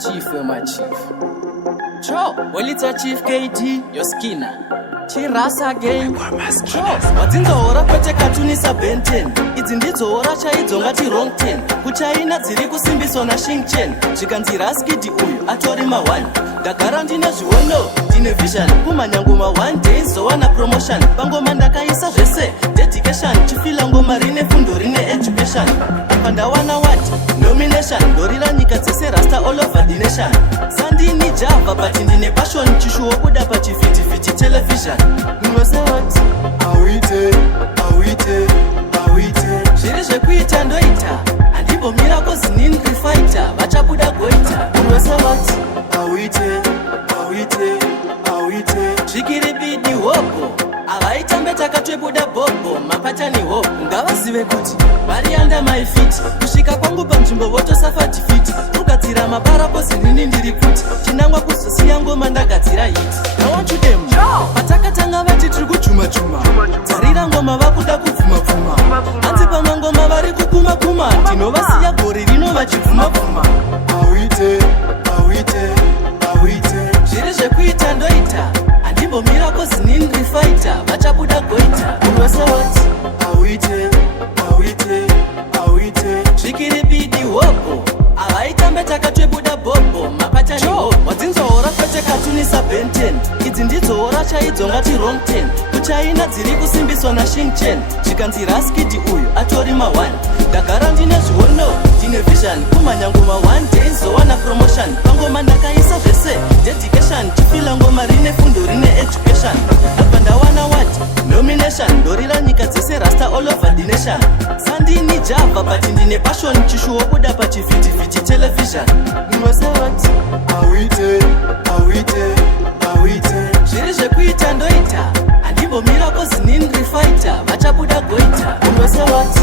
Chief, you're my chief. Cho, well it's a Chief KD, your skinner. Chirasa again. Cho, wadzinzohora kwete katunisa benten. Idzi ndizohora chaidzo ngati wrong 10. Kuchaina dziri kusimbiswa na Shingchen. Zvikanzi Raskidi uyu atori ma1. Ndagara ndine zviono, ndine vision. Kumanyangu ma1 days zowana promotion. Pangoma ndakaisa zvese dedication. Chifila ngoma rine fundo rine education. Apa ndawana what? Nomination. Ndorira nyika dzese rasta all over the nation. Sandini java but ndine passion. Chishuwo kuda pachivhitivhiti television. Unose what? Awite Zviri zvekuita ndoita. Andibomira kozinini fighter. Vachabuda goita. Unose what? Awite Zvikiribidi hopo avaitambe takatwebuda bhobho mapatani hopo ngavazive kuti vari under my feet kusvika kwangu panzvimbo votosafa defeat kugadzira mabara kozinini ndiri kuti chinangwa kuzosiya ngoma ndagadzira hit nawachudemu patakatanga vati tiri kuchuma-chuma dzarira ngoma vakuda kupfuma-pfuma hanzi pamangoma vari kukuma-kuma tinovasiya gori rino vachipfuma-pfuma zviri zvekuita ndoita andibomira kozinini fighter vachabuda goita unose what? Zvikiribidi hopo avaitambe takatwebuda bhobho mapatani hopo wadzinzohora kwete katunisa benten idzi ndizohora chaidzo ngati wrong 10 kuchaina dziri kusimbiswa na Shingchen zvikanzi Raskidi uyu atori ma1 ndagara ndine zviono ndine vision kumanyangu ma1 days zowana promotion pangoma ndakaisa zvese dedication chifila ngoma rine fundo rine education apa ndawana what? Nomination. Ndorira nyika dzese rasta all over the nation. Sandini java but ndine passion. Chishuwo kuda pachivhitivhiti television. Unose what? Zviri zvekuita ndoita. Andibomira kozinini fighter. Vachabuda goita. Unose what?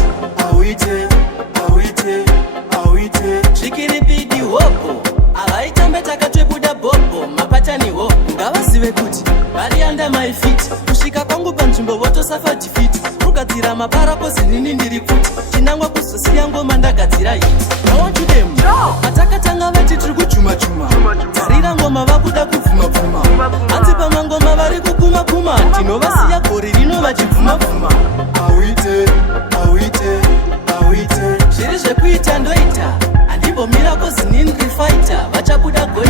Zvikiribidi hopo avaitambe takatwebuda bhobho mapatani hopo ngavazive kuti vari under my feet kusvika kwangu panzvimbo votosafa defeat kugadzira mabara kozinini ndiri kuti chinangwa kuzosiya ngoma ndagadzira hit nawachudemu patakatanga vati tiri kuchuma-chuma dzarira ngoma vakuda kupfuma-pfuma hanzi pamangoma vari kukuma-kuma tinovasiya gori rino vachipfuma-pfuma zviri zvekuita ndoita andibomira kozinini fighter vachabuda goita